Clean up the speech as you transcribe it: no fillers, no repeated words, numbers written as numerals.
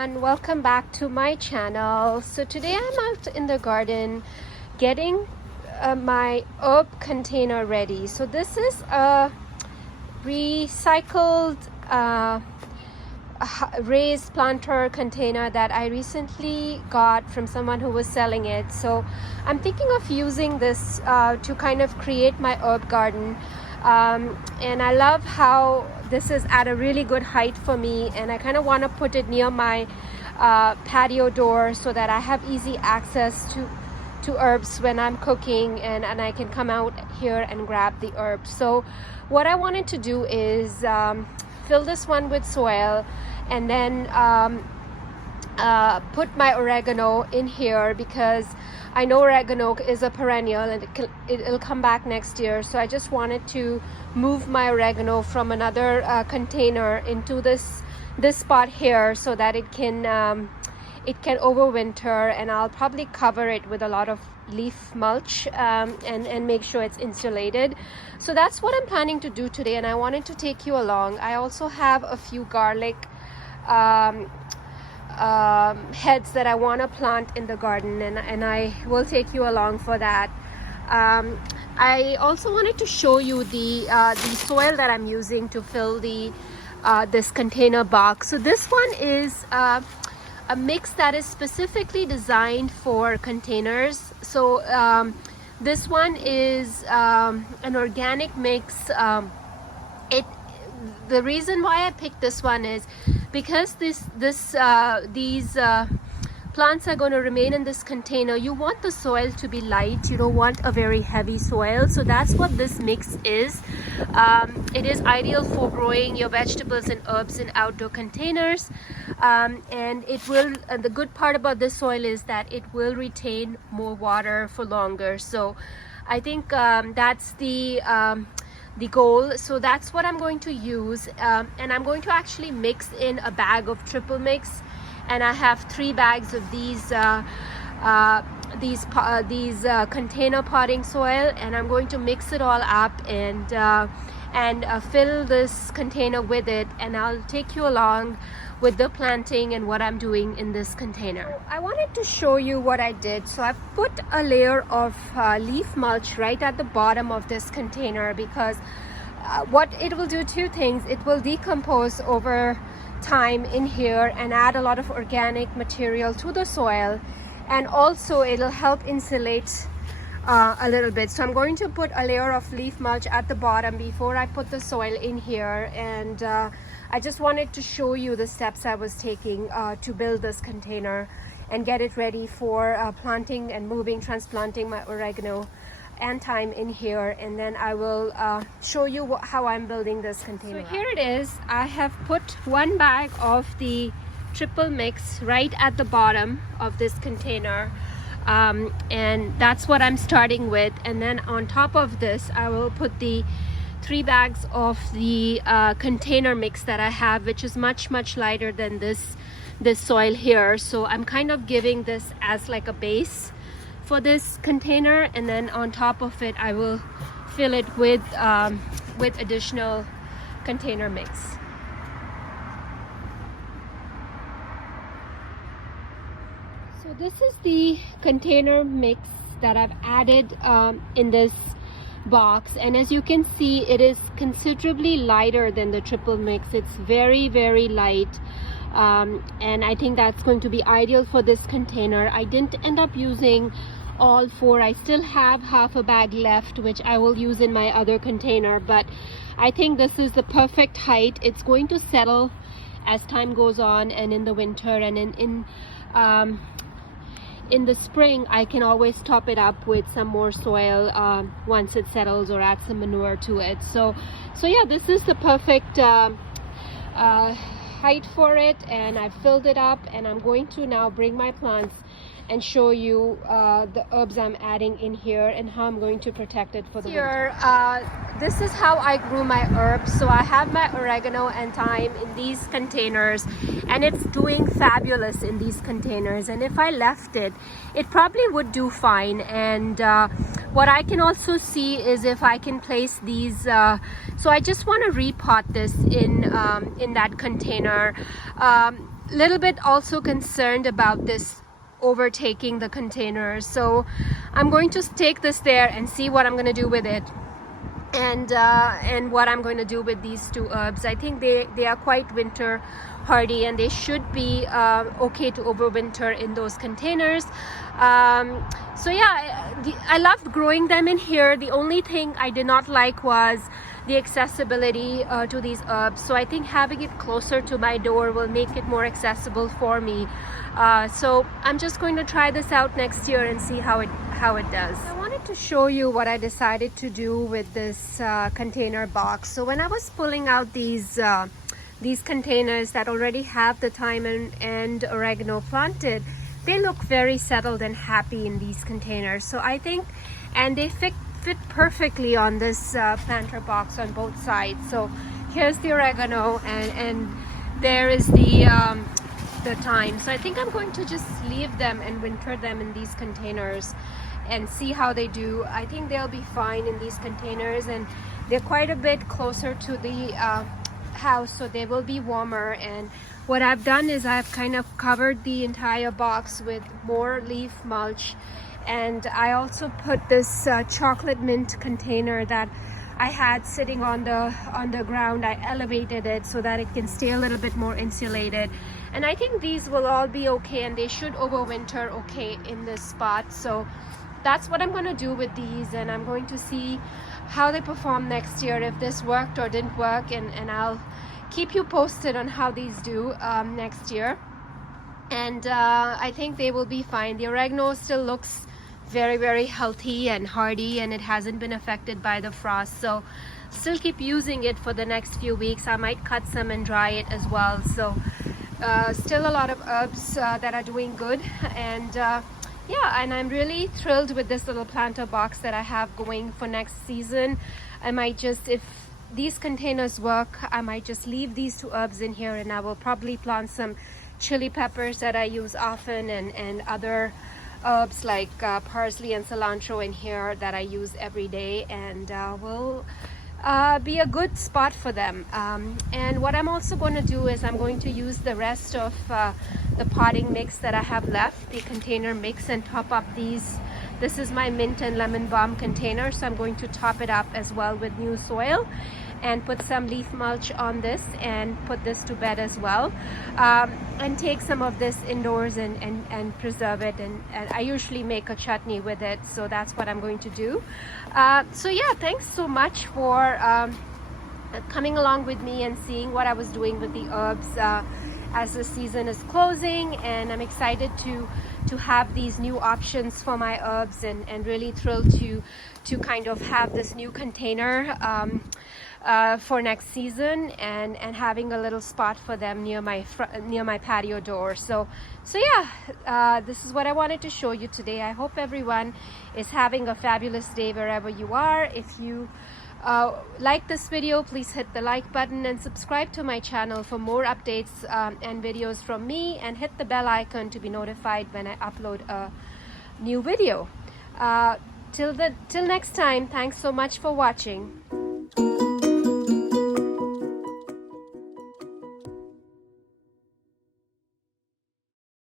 everyone, welcome back to my channel. So today I'm out in the garden getting my herb container ready. So this is a recycled raised planter container that I recently got from someone who was selling it. So I'm thinking of using this to kind of create my herb garden. And I love how this is at a really good height for me, and I kind of want to put it near my patio door so that I have easy access to herbs when I'm cooking, and I can come out here and grab the herbs. So what I wanted to do is fill this one with soil, and then put my oregano in here, because I know oregano is a perennial and it'll come back next year. So I just wanted to move my oregano from another container into this spot here so that it can overwinter, and I'll probably cover it with a lot of leaf mulch and make sure it's insulated. So that's what I'm planning to do today, and I wanted to take you along. I also have a few garlic heads that I want to plant in the garden, and I will take you along for that. I also wanted to show you the soil that I'm using to fill this container box. So this one is a mix that is specifically designed for containers. So this one is an organic mix. The reason why I picked this one is because these plants are going to remain in this container. You want the soil to be light. You don't want a very heavy soil. So that's what this mix is. It is ideal for growing your vegetables and herbs in outdoor containers. And it will, the good part about this soil is that it will retain more water for longer. So I think that's the goal. So that's what I'm going to use, and I'm going to actually mix in a bag of triple mix, and I have 3 bags of these container potting soil, and I'm going to mix it all up and fill this container with it, and I'll take you along with the planting and what I'm doing in this container. I wanted to show you what I did. So I've put a layer of leaf mulch right at the bottom of this container, because what it will do, 2 things. It will decompose over time in here and add a lot of organic material to the soil, and also it'll help insulate a little bit. So I'm going to put a layer of leaf mulch at the bottom before I put the soil in here, and I just wanted to show you the steps I was taking to build this container and get it ready for planting and transplanting my oregano and thyme in here, and then I will show you how I'm building this container. So here it is. I have put 1 bag of the triple mix right at the bottom of this container, and that's what I'm starting with. And then on top of this, I will put the 3 bags of the container mix that I have, which is much lighter than this soil here. So I'm kind of giving this as like a base for this container, and then on top of it I will fill it with additional container mix. So this is the container mix that I've added in this box, and as you can see, it is considerably lighter than the triple mix. It's very light, and I think that's going to be ideal for this container. I didn't end up using all 4. I still have half a bag left, which I will use in my other container, but I think this is the perfect height. It's going to settle as time goes on, and in the winter and in the spring I can always top it up with some more soil once it settles, or add some manure to it. So yeah, this is the perfect height for it, and I've filled it up, and I'm going to now bring my plants and show you the herbs I'm adding in here and how I'm going to protect it for the winter. This is how I grew my herbs. So I have my oregano and thyme in these containers, and it's doing fabulous in these containers, and if I left it, it probably would do fine. And what I can also see is if I can place these, so I just want to repot this in that container. little bit also concerned about this overtaking the containers. So I'm going to take this there and see what I'm going to do with it, and what I'm going to do with these two herbs. I think they are quite winter hardy, and they should be okay to overwinter in those containers. So yeah, I loved growing them in here. The only thing I did not like was the accessibility to these herbs. So I think having it closer to my door will make it more accessible for me. So I'm just going to try this out next year and see how it does. I wanted to show you what I decided to do with this container box. So when I was pulling out these containers that already have the thyme and oregano planted, they look very settled and happy in these containers. So I think, and they fit perfectly on this planter box on both sides. So here's the oregano, and there is the thyme. So I think I'm going to just leave them and winter them in these containers and see how they do. I think they'll be fine in these containers, and they're quite a bit closer to the house, so they will be warmer. And what I've done is I've kind of covered the entire box with more leaf mulch, and I also put this chocolate mint container that I had sitting on the ground. I elevated it so that it can stay a little bit more insulated, and I think these will all be okay, and they should overwinter okay in this spot. So that's what I'm going to do with these, and I'm going to see how they perform next year, if this worked or didn't work, and I'll keep you posted on how these do next year. And I think they will be fine. The oregano still looks very, very healthy and hardy, and it hasn't been affected by the frost. So still keep using it for the next few weeks. I might cut some and dry it as well. So still a lot of herbs that are doing good. And yeah, and I'm really thrilled with this little planter box that I have going for next season. I might just, if these containers work, I might just leave these two herbs in here, and I will probably plant some chili peppers that I use often, and other herbs like parsley and cilantro in here that I use every day, and will be a good spot for them. And what I'm also going to do is I'm going to use the rest of the potting mix that I have left, the container mix, and top up these. This is my mint and lemon balm container, so I'm going to top it up as well with new soil and put some leaf mulch on this and put this to bed as well, and take some of this indoors and preserve it, and I usually make a chutney with it, so that's what I'm going to do. So yeah, thanks so much for coming along with me and seeing what I was doing with the herbs as the season is closing, and I'm excited to have these new options for my herbs, and really thrilled to kind of have this new container for next season, and having a little spot for them near my patio door. So yeah, this is what I wanted to show you today. I hope everyone is having a fabulous day wherever you are. If you like this video, please hit the like button and subscribe to my channel for more updates and videos from me, and hit the bell icon to be notified when I upload a new video. Till next time, thanks so much for watching.